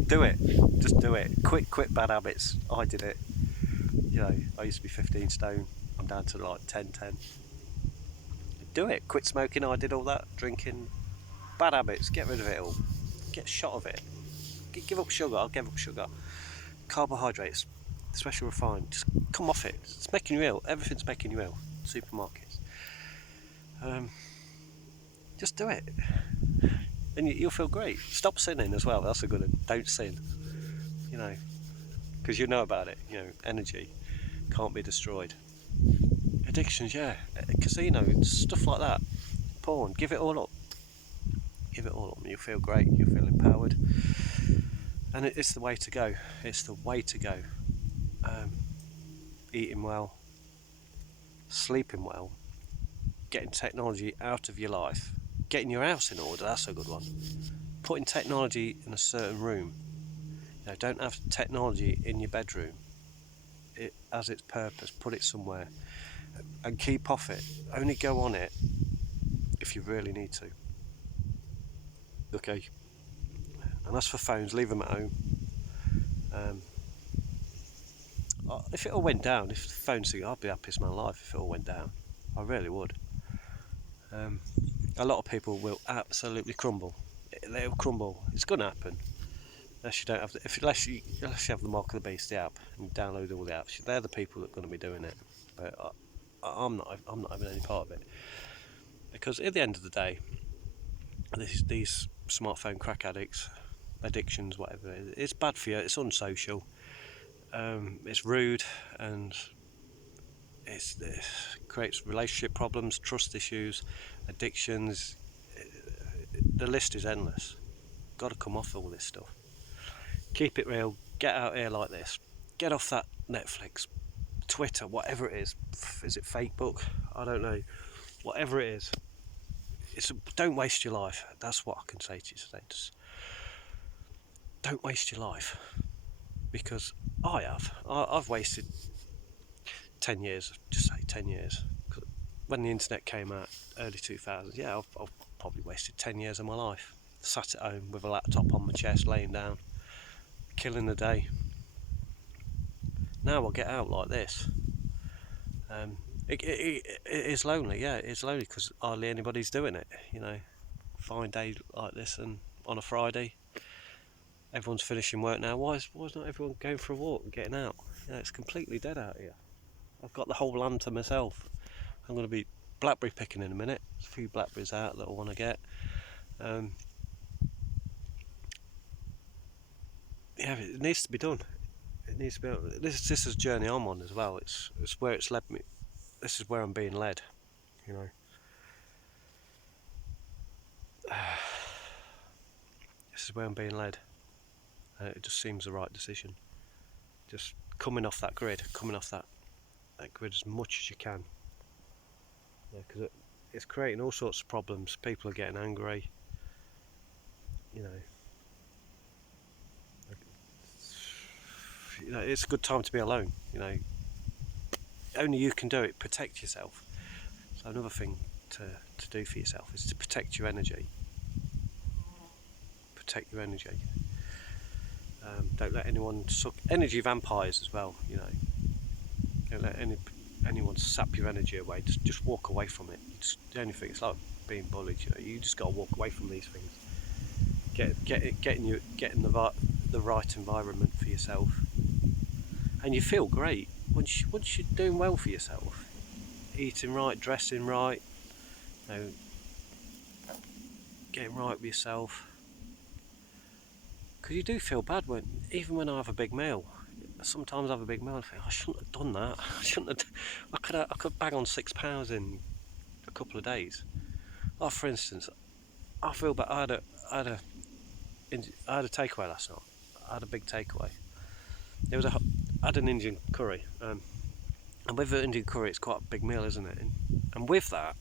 Do it. Just do it. Quit bad habits. I did it. You know, I used to be 15 stone. I'm down to like 10. Do it. Quit smoking. I did all that. Drinking. Bad habits. Get rid of it all. Get a shot of it. Give up sugar. I'll give up sugar. Carbohydrates, especially refined. Just come off it. It's making you ill. Everything's making you ill. Supermarkets. Just do it. And you'll feel great. Stop sinning as well. That's a good one. Don't sin. You know, because you know about it. You know, energy can't be destroyed. Addictions, yeah. Casino, stuff like that. Porn. Give it all up. give it all up. You'll feel great, you'll feel empowered, and it's the way to go. It's the way to go. Eating well, sleeping well, getting technology out of your life, getting your house in order, that's a good one. Putting technology in a certain room. Don't have technology in your bedroom. It has its purpose. Put it somewhere and keep off it. Only go on it if you really need to. Okay. And as for phones, leave them at home. If it all went down, if the phone thing, I'd be happiest man alive if it all went down. I really would. A lot of people will absolutely crumble. They'll crumble. It's going to happen. Unless you don't have unless you have the Mark of the Beast, the app, and download all the apps. They're the people that are going to be doing it. But I'm not having any part of it, because at the end of the day, these smartphone crack addicts, addictions, whatever it is, it's bad for you. It's unsocial. It's rude, and it creates relationship problems, trust issues, addictions. The list is endless. Got to come off all this stuff. Keep it real. Get out here like this. Get off that Netflix, Twitter, whatever it is. Is it Facebook? I don't know. Whatever it is. Don't waste your life. That's what I can say to you today. Just don't waste your life, because I've wasted 10 years. Just say 10 years. When the internet came out, early 2000s, yeah, I've probably wasted 10 years of my life. Sat at home with a laptop on my chest, laying down, killing the day. Now I'll get out like this. It is lonely, yeah, it's lonely because hardly anybody's doing it. Fine day like this, and on a Friday, everyone's finishing work now. Why is not everyone going for a walk and getting out? It's completely dead out here. I've got the whole land to myself. I'm going to be blackberry picking in a minute. There's a few blackberries out that I want to get. It needs to be done. It needs to be. This is a journey I'm on as well. It's where it's led me. This is where I'm being led. This is where I'm being led. It just seems the right decision. Just coming off that grid as much as you can. Because it's creating all sorts of problems. People are getting angry. It's a good time to be alone. Only you can do it. Protect yourself. So another thing to do for yourself is to protect your energy. Protect your energy. Don't let anyone suck. Energy vampires as well. Don't let anyone sap your energy away. Just walk away from it. The only thing, it's like being bullied. You just got to walk away from these things. Getting the right environment for yourself, and you feel great once you're doing well for yourself, eating right, dressing right, getting right with yourself. Because you do feel bad even when I have a big meal. Sometimes I have a big meal and I think I shouldn't have done that. I could bag on 6 pounds in a couple of days. Like, for instance, I feel bad. I had a takeaway last night. I had a big takeaway. I had an Indian curry, and with the Indian curry, it's quite a big meal, isn't it? And with that,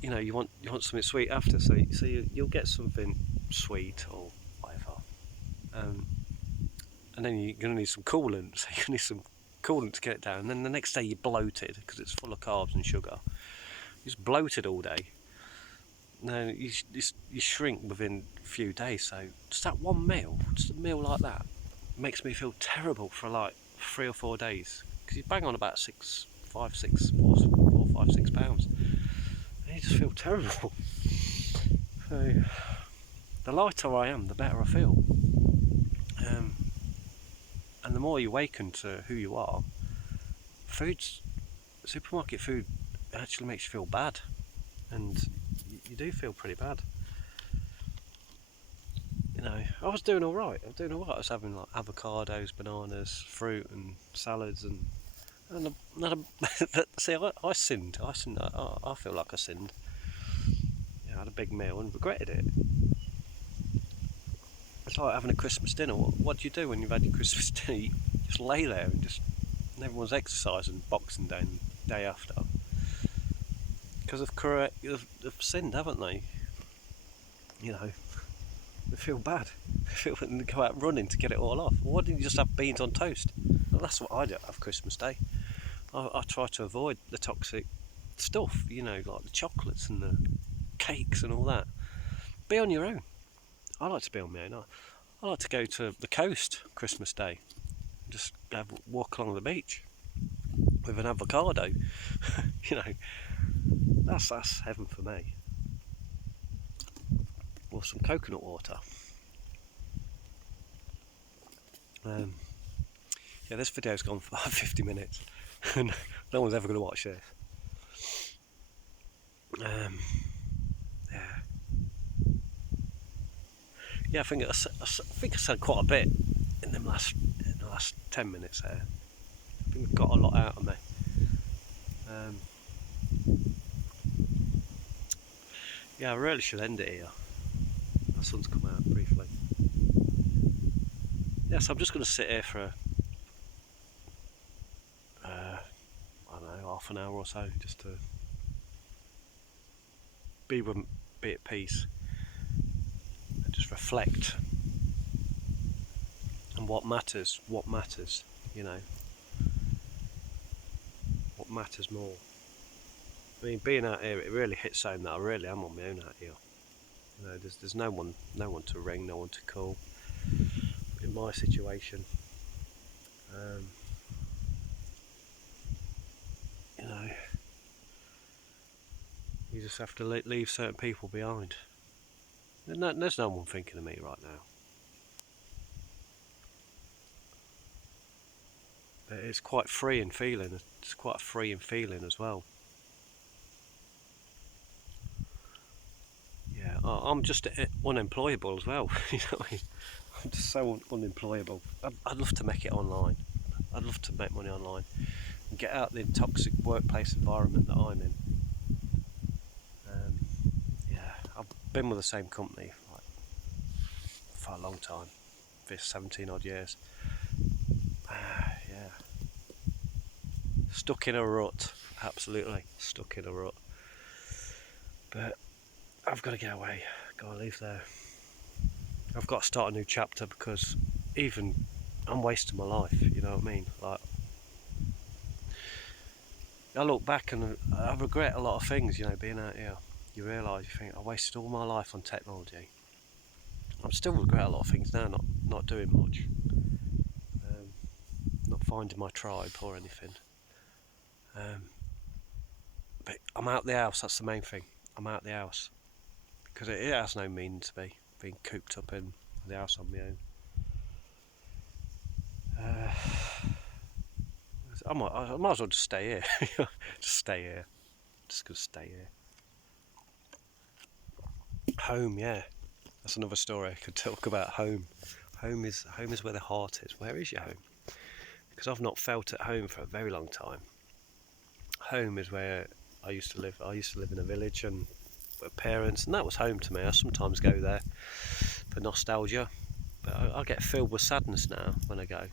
you want something sweet after, so you'll get something sweet or whatever, and then you're going to need some coolant. So you need some coolant to get it down. And then the next day you're bloated because it's full of carbs and sugar. You're just bloated all day. Now you shrink within a few days. So just that one meal, just a meal like that, makes me feel terrible for like 3 or 4 days, because you bang on about 4 5 6 pounds, and you just feel terrible. So the lighter I am, the better I feel, and the more you awaken to who you are. Supermarket food actually makes you feel bad, and you do feel pretty bad. I was doing all right. I was having like avocados, bananas, fruit, and salads, and see, I sinned. I feel like I sinned. had a big meal and regretted it. It's like having a Christmas dinner. What do you do when you've had your Christmas dinner? You just lay there and everyone's exercising Boxing Day and day after. Because they've sinned, haven't they? You know, they feel bad. They feel when they go out running to get it all off. Well, why didn't you just have beans on toast? Well, that's what I do have Christmas Day. I try to avoid the toxic stuff, like the chocolates and the cakes and all that. Be on your own. I like to be on my own. I like to go to the coast Christmas Day, just walk along the beach with an avocado. That's heaven for me. Or some coconut water. This video's gone for 50 minutes, and no one's ever going to watch this. I think I said quite a bit in the last 10 minutes there. I think I've got a lot out of me. I really should end it here. My sun's come out briefly. So I'm just going to sit here for I don't know, half an hour or so, just to be at peace and just reflect on what matters, what matters more. I mean, being out here, it really hits home that I really am on my own out here. There's no one to ring, no one to call. In my situation, you just have to leave certain people behind. There's no one thinking of me right now. But it's quite freeing feeling. It's quite a freeing feeling as well. I'm just unemployable as well. I'm just so unemployable. I'd love to make it online. I'd love to make money online and get out the toxic workplace environment that I'm in. I've been with the same company for a long time, for 17 odd years. Stuck in a rut, absolutely stuck in a rut. But I've got to get away, got to leave there. I've got to start a new chapter, because even I'm wasting my life, you know what I mean? I look back and I regret a lot of things, being out here. You realise, you think, I wasted all my life on technology. I still regret a lot of things now, not doing much. Not finding my tribe or anything. But I'm out the house, that's the main thing. I'm out the house. Because it has no meaning to me, being cooped up in the house on my own. I might as well just stay here. Just stay here. Just gonna stay here. Home, that's another story I could talk about. Home is where the heart is. Where is your home? Because I've not felt at home for a very long time. Home is where I used to live. I used to live in a village and with parents, and that was home to me. I sometimes go there for nostalgia, but I get filled with sadness now when I go.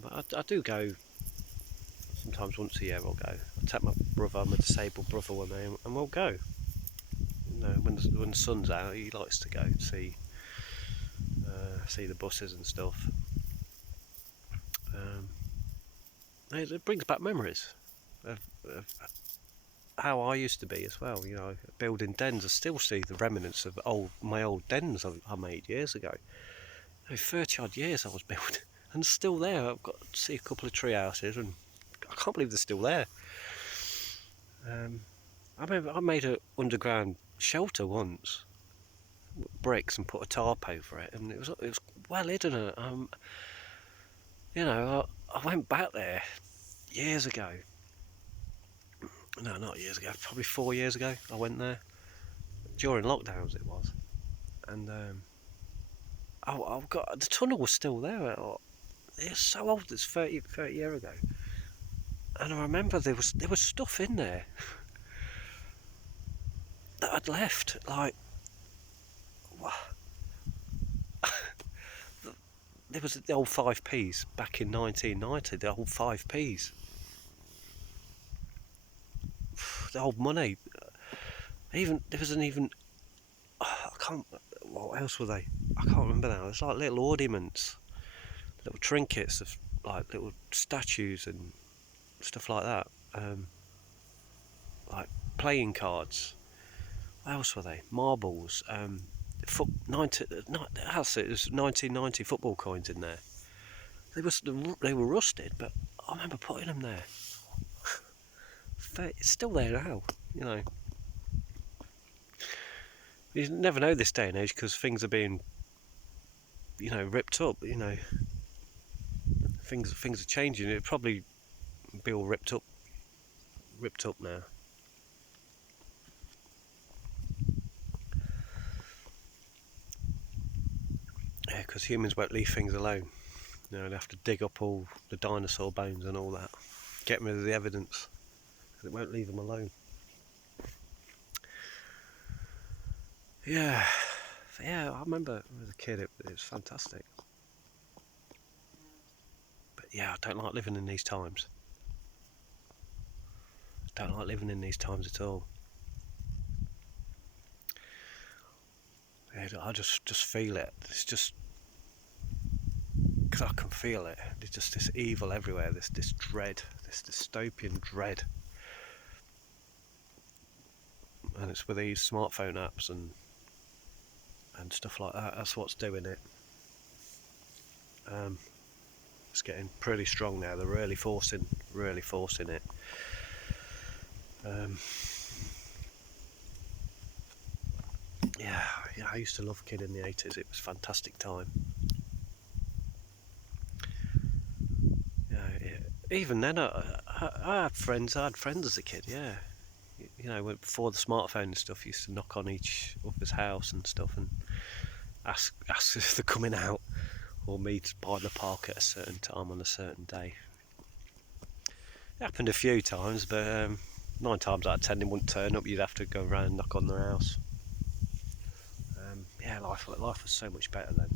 But I do go sometimes once a year. I'll go. I take my disabled brother with me, and we'll go. When the sun's out, he likes to go and see the buses and stuff. It brings back memories of how I used to be as well. Building dens. I still see the remnants of my old dens I made years ago. 30 odd years I was building, and still there. I've got to see a couple of tree houses, and I can't believe they're still there. I made an underground shelter once, bricks, and put a tarp over it, and it was well hidden. I went back there years ago. No, not years ago, probably 4 years ago. I went there during lockdowns. It was, and I've got the tunnel was still there. It's so old. It's 30 years ago, and I remember there was stuff in there that I'd left, like, there was the old 5p's back in 1990, the old 5p's. The old money. There wasn't even, I can't, what else were they? I can't remember now. It's like little ornaments, little trinkets of like little statues and stuff like that. Like playing cards. What else were they? Marbles. It was 1990 football coins in there. They were rusted, but I remember putting them there. It's still there now, you know. You never know this day and age because things are being, you know, ripped up. You know, things are changing. It'd probably be all ripped up now. Yeah, because humans won't leave things alone. You know, they have to dig up all the dinosaur bones and all that, get rid of the evidence, because it won't leave them alone. Yeah, I remember as a kid it was fantastic. But yeah, I don't like living in these times. I don't like living in these times at all. Yeah, I just feel it. It's just because I can feel it. There's just this evil everywhere. This dread, this dystopian dread. And it's with these smartphone apps and stuff like that. That's what's doing it. It's getting pretty strong now. They're really forcing it. Yeah, I used to love Kid in the 80s. It was a fantastic time. Yeah. Even then, I had friends. I had friends as a kid. Yeah, you know, before the smartphone and stuff, used to knock on each other's house and stuff and ask if they're coming out or meet by the park at a certain time on a certain day. It happened a few times, but 9 times out of 10 they wouldn't turn up. You'd have to go around and knock on their house. Yeah, life was so much better then.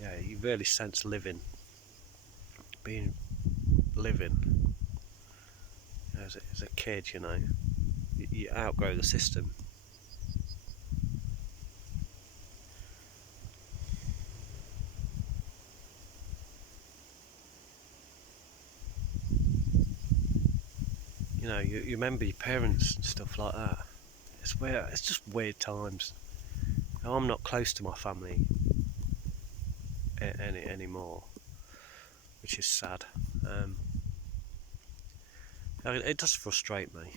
Yeah, you really sense living as a kid. You know, you outgrow the system. You know, you remember your parents and stuff like that. It's just weird times. Now, I'm not close to my family anymore, which is sad. It does frustrate me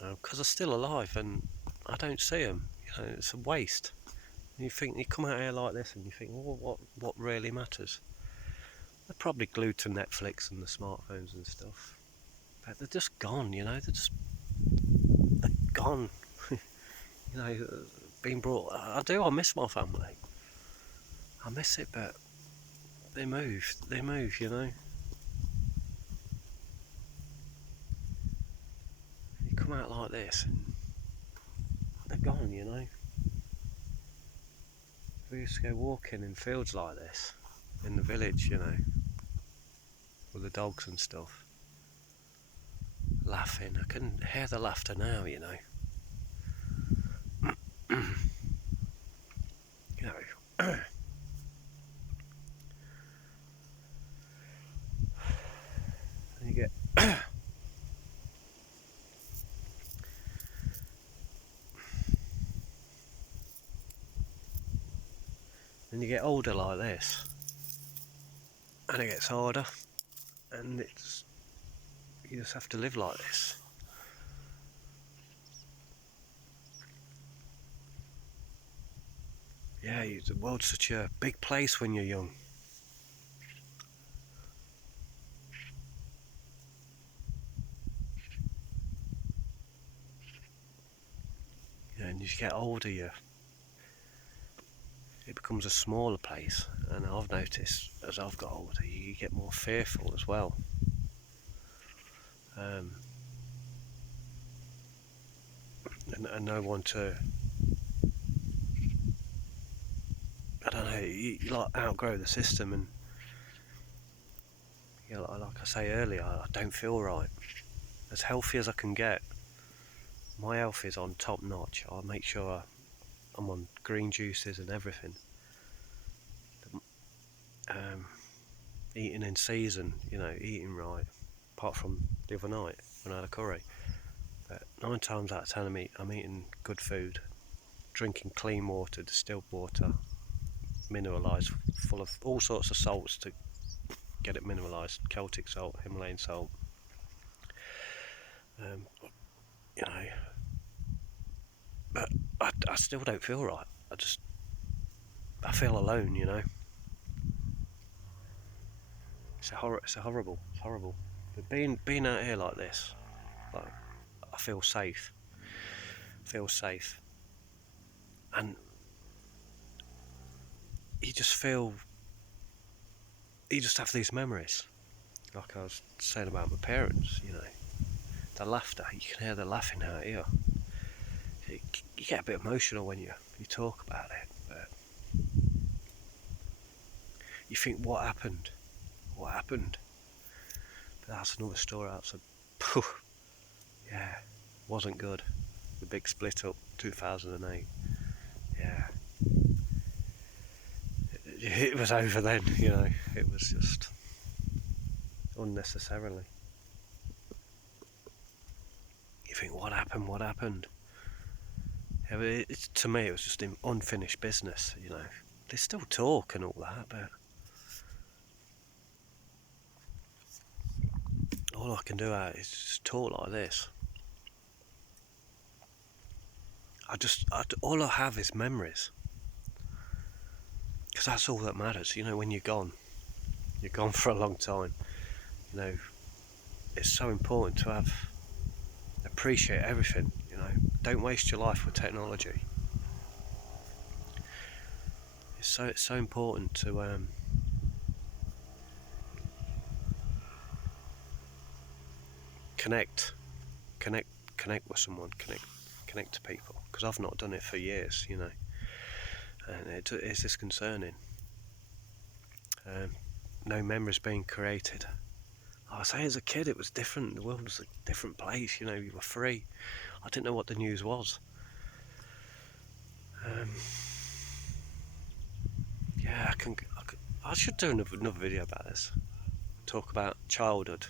because they're still alive and I don't see them. You know, it's a waste. You come out here like this and you think, well, what really matters? They're probably glued to Netflix and the smartphones and stuff, but they're just gone. You know, they're gone. You know, being brought. I miss my family. I miss it, but they move. You know. You come out like this and they're gone. You know. We used to go walking in fields like this in the village, you know, with the dogs and stuff, laughing. I can hear the laughter now, you know. You know. And you get and you get older like this, and it gets harder, and you just have to live like this. Yeah, the world's such a big place when you're young. Yeah, and as you get older, it becomes a smaller place. And I've noticed as I've got older, you get more fearful as well. and no one to, I don't know, you like outgrow the system, and you know, like I say earlier, I don't feel right. As healthy as I can get, my health is on top notch. I make sure I'm on green juices and everything. Eating in season, you know, eating right. Apart from the other night when I had a curry. But 9 times out of 10 I'm eating good food, drinking clean water, distilled water, mineralised, full of all sorts of salts to get it mineralised. Celtic salt, Himalayan salt. You know, but I still don't feel right. I feel alone, you know. It's horrible. But being out here like this, like, I feel safe. And you just have these memories. Like I was saying about my parents, you know, the laughter, you can hear the laughing out here. You get a bit emotional when you talk about it, but you think, what happened? But that's another story. That's yeah, wasn't good. The big split up, 2008. Yeah, it was over then, you know. It was just unnecessarily. You think, what happened? Yeah, but to me, it was just unfinished business, you know. They still talk and all that, but all I can do is just talk like this. All I have is memories, because that's all that matters. You know, when you're gone for a long time. You know, it's so important to appreciate everything. You know, don't waste your life with technology. It's so important to connect with someone, connect to people, because I've not done it for years, you know, and it's disconcerting. No memories being created. I say, as a kid it was different. The world was a different place, you know. You were free. I didn't know what the news was. Yeah, I should do another video about this. Talk about childhood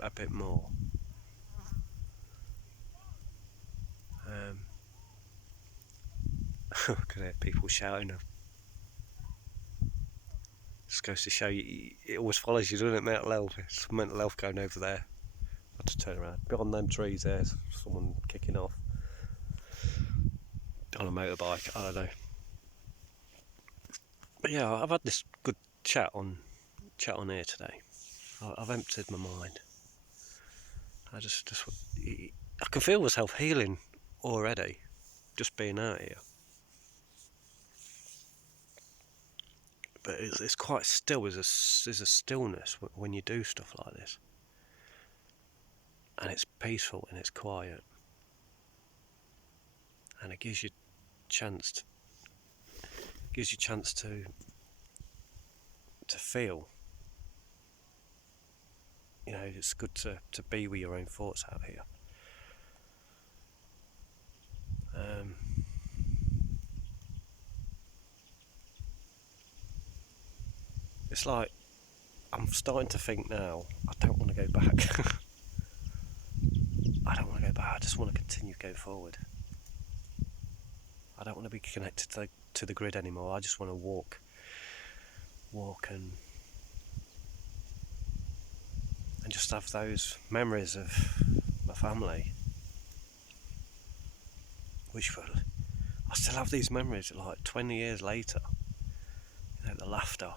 a bit more. I could hear people shouting. Just goes to show you, it always follows you, doesn't it? Mental health. It's mental health going over there. I had to turn around. Beyond them trees, there's someone kicking off on a motorbike. I don't know. But yeah, I've had this good chat on here today. I've emptied my mind. I can feel myself healing already, just being out here. But it's quite still. There's a stillness when you do stuff like this, and it's peaceful and it's quiet, and it gives you chance to feel. You know, it's good to be with your own thoughts out here. It's like I'm starting to think now, I don't want to go back. I just want to continue going forward. I don't want to be connected to the grid anymore. I just want to walk and just have those memories of my family, I still have these memories like 20 years later. You know, the laughter,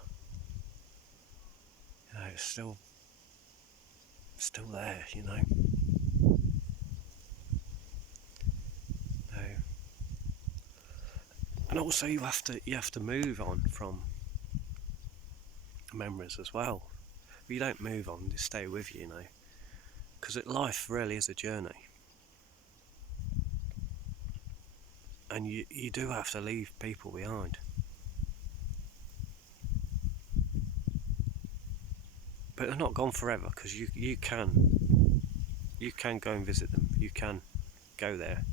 you know, it's still there, you know. And also you have to move on from memories as well. But you don't move on, they stay with you, know, because life really is a journey. And you do have to leave people behind. But they're not gone forever, because you can go and visit them. You can go there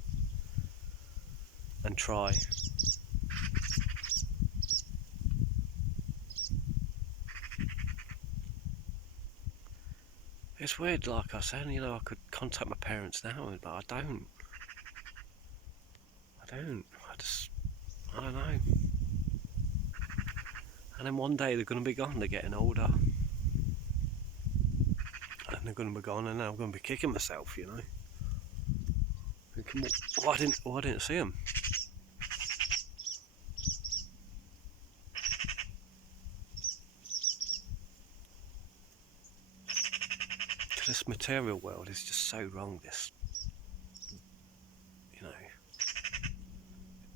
and try. It's weird, like I said, I could contact my parents now, but I don't. I don't know. And then one day they're going to be gone, they're getting older. And they're going to be gone, and then I'm going to be kicking myself, Thinking, why didn't I see them? Because this material world is just so wrong,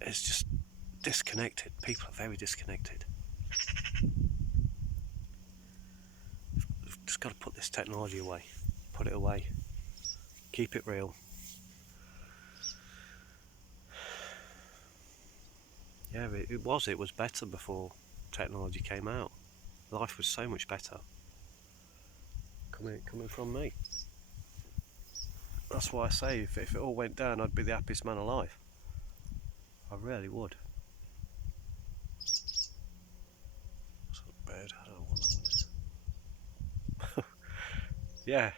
it's just disconnected. People are very disconnected. We've just got to put this technology away. Put it away. Keep it real. Yeah, it was better before technology came out. Life was so much better. Coming from me. That's why I say, if it all went down, I'd be the happiest man alive. I really would. What's that bird? I don't know what that one is. Yeah.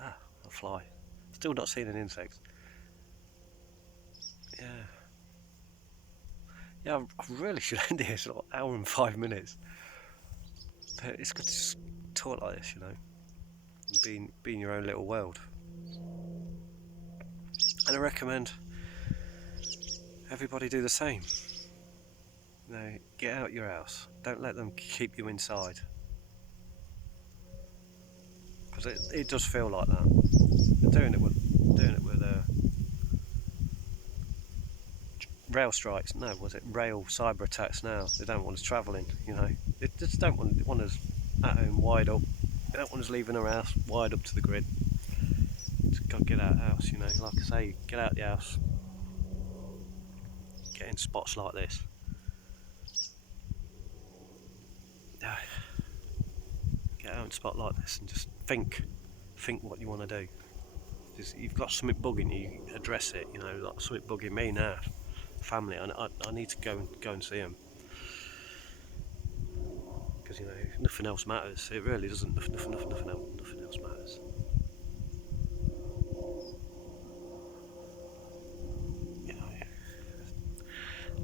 A fly. Still not seen an insect. Yeah. Yeah, I really should end it. It's like an hour and 5 minutes. But it's good to just talk like this, and be in your own little world. And I recommend everybody do the same. Get out your house. Don't let them keep you inside. Because it does feel like that. They're doing it with rail strikes. No, was it rail cyber attacks now? They don't want us travelling, They just don't want us at home wide up. They don't want us leaving our house wide up to the grid. Just got to get out of the house, Like I say, get out of the house. Get in spots like this. Get out in a spot like this and just think what you want to do. Just, you've got something bugging you, address it. Like something bugging me now. Family, I need to go and see them, because nothing else matters. It really doesn't. Nothing else matters.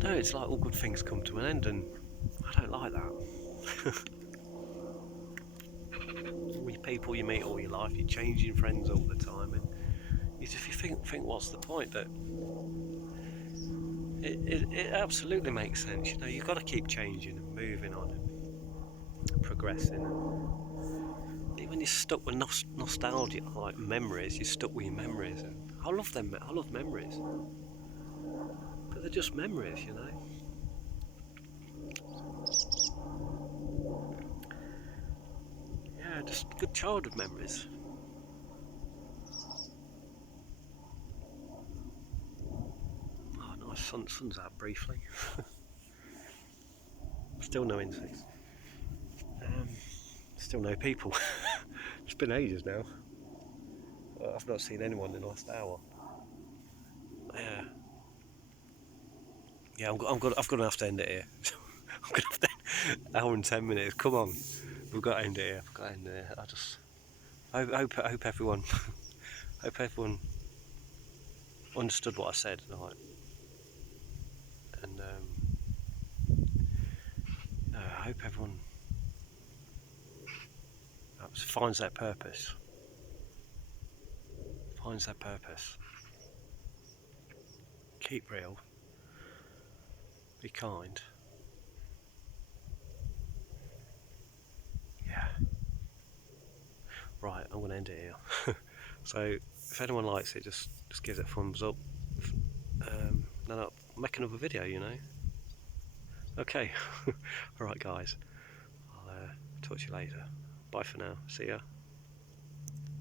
No, it's like all good things come to an end, and I don't like that. All your people you meet all your life, you're changing friends all the time, and if you think what's the point? But it absolutely makes sense. You've got to keep changing and moving on and progressing. When you're stuck with nostalgia, like memories, you're stuck with your memories. And I love them. I love memories, but they're just memories, Yeah, just good childhood memories. Oh, nice. Sun's out briefly. Still no insects. Still no people. It's been ages now. I've not seen anyone in the last hour. Yeah. Yeah, I've got to have to end it here. I'm gonna have to hour and 10 minutes. Come on, we've got to end it here. I hope everyone understood what I said, right? And I hope everyone finds their purpose. Keep real. Be kind. Yeah. Right, I'm going to end it here. So, if anyone likes it, just give it a thumbs up. Then I'll make another video, Okay. Alright, guys. I'll talk to you later. Bye for now. See ya.